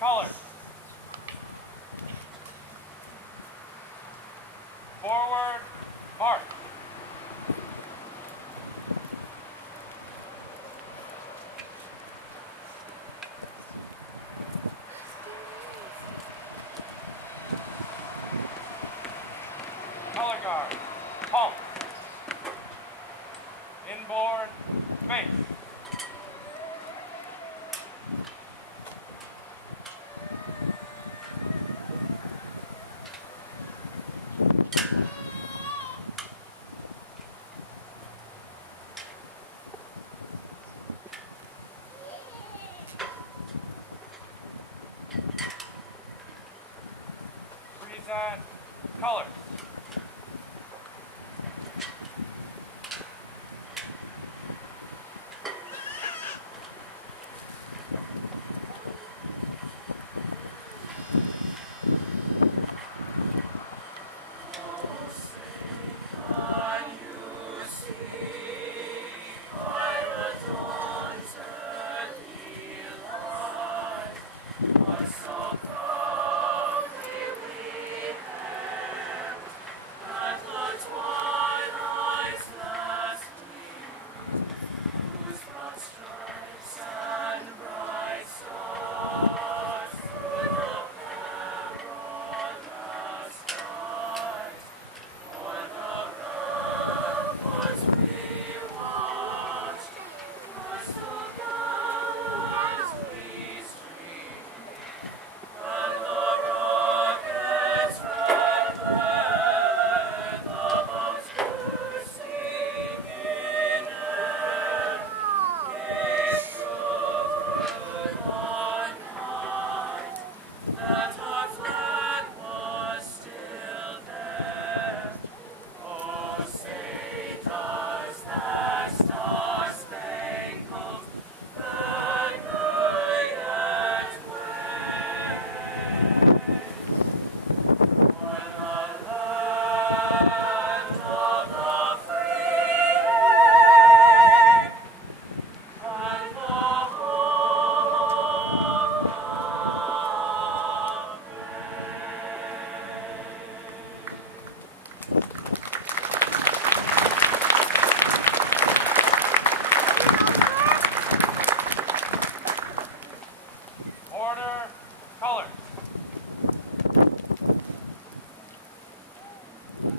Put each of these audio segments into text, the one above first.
Colors. Forward, march. Color guard, halt. Inboard, face. Present colors.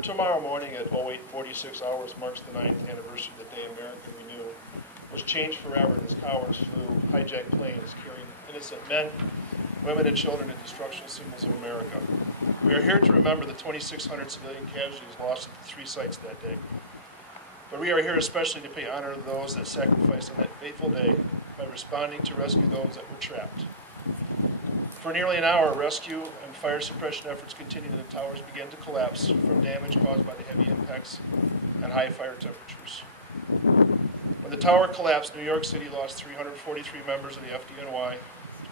Tomorrow morning at 08:46 hours marks the 9th anniversary of the day America we knew was changed forever as cowards flew hijacked planes carrying innocent men, women, and children as destructional symbols of America. We are here to remember the 2,600 civilian casualties lost at the 3 sites that day. But we are here especially to pay honor to those that sacrificed on that fateful day by responding to rescue those that were trapped. For nearly an hour, rescue and fire suppression efforts continued and the towers began to collapse from damage caused by the heavy impacts and high fire temperatures. When the tower collapsed, New York City lost 343 members of the FDNY,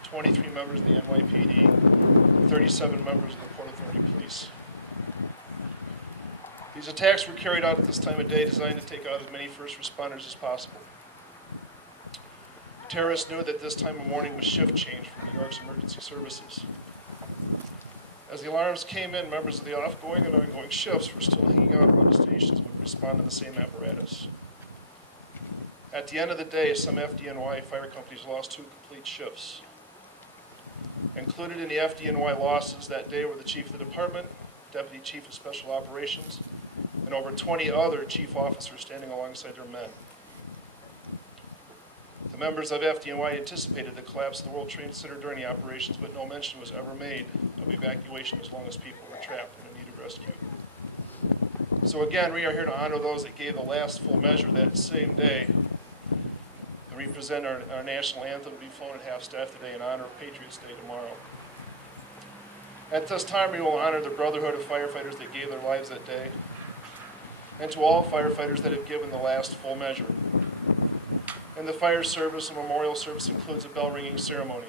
23 members of the NYPD, and 37 members of the Port Authority Police. These attacks were carried out at this time of day designed to take out as many first responders as possible. Terrorists knew that this time of morning was shift change for New York's emergency services. As the alarms came in, members of the off-going and ongoing shifts were still hanging out around the stations would respond to the same apparatus. At the end of the day, some FDNY fire companies lost 2 complete shifts. Included in the FDNY losses that day were the chief of the department, deputy chief of special operations, and over 20 other chief officers standing alongside their men. The members of FDNY anticipated the collapse of the World Trade Center during the operations, but no mention was ever made of evacuation as long as people were trapped and in need of rescue. So again, we are here to honor those that gave the last full measure that same day. And we present our national anthem to be flown at half-staff today in honor of Patriots Day tomorrow. At this time, we will honor the brotherhood of firefighters that gave their lives that day, and to all firefighters that have given the last full measure. In the fire service, a memorial service includes a bell-ringing ceremony.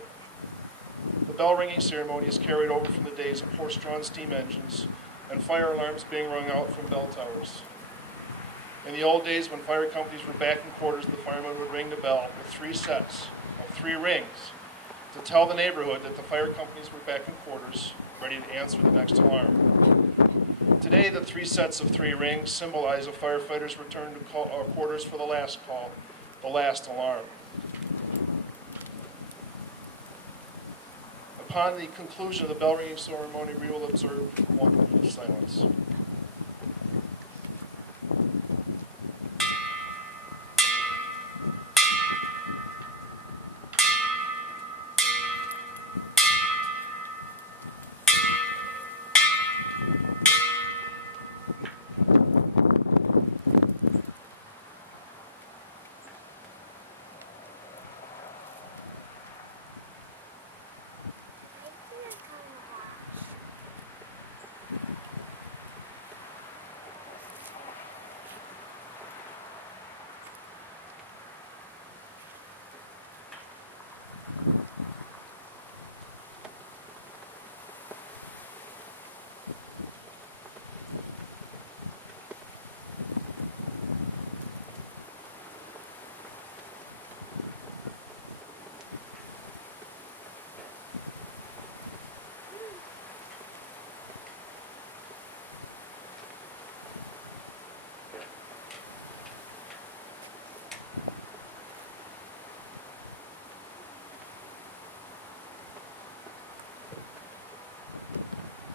The bell-ringing ceremony is carried over from the days of horse-drawn steam engines and fire alarms being rung out from bell towers. In the old days, when fire companies were back in quarters, the firemen would ring the bell with 3 sets of 3 rings to tell the neighborhood that the fire companies were back in quarters, ready to answer the next alarm. Today, the 3 sets of 3 rings symbolize a firefighter's return to quarters for the last call, the last alarm. Upon the conclusion of the bell ringing ceremony, we will observe 1 minute of silence.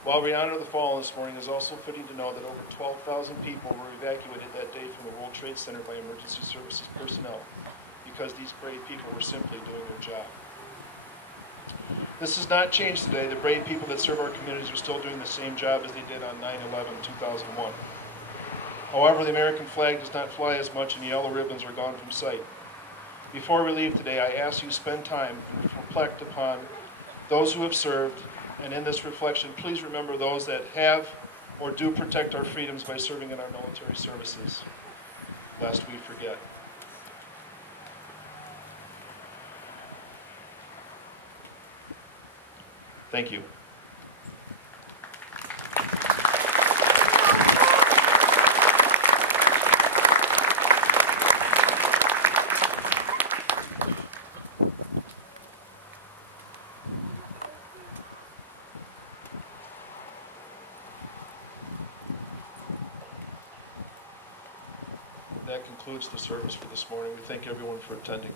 While we honor the fallen this morning, it is also fitting to know that over 12,000 people were evacuated that day from the World Trade Center by emergency services personnel because these brave people were simply doing their job. This has not changed today. The brave people that serve our communities are still doing the same job as they did on 9/11/2001. However, the American flag does not fly as much and the yellow ribbons are gone from sight. Before we leave today, I ask you to spend time and reflect upon those who have served. And in this reflection, please remember those that have or do protect our freedoms by serving in our military services, lest we forget. Thank you. That concludes the service for this morning. We thank everyone for attending.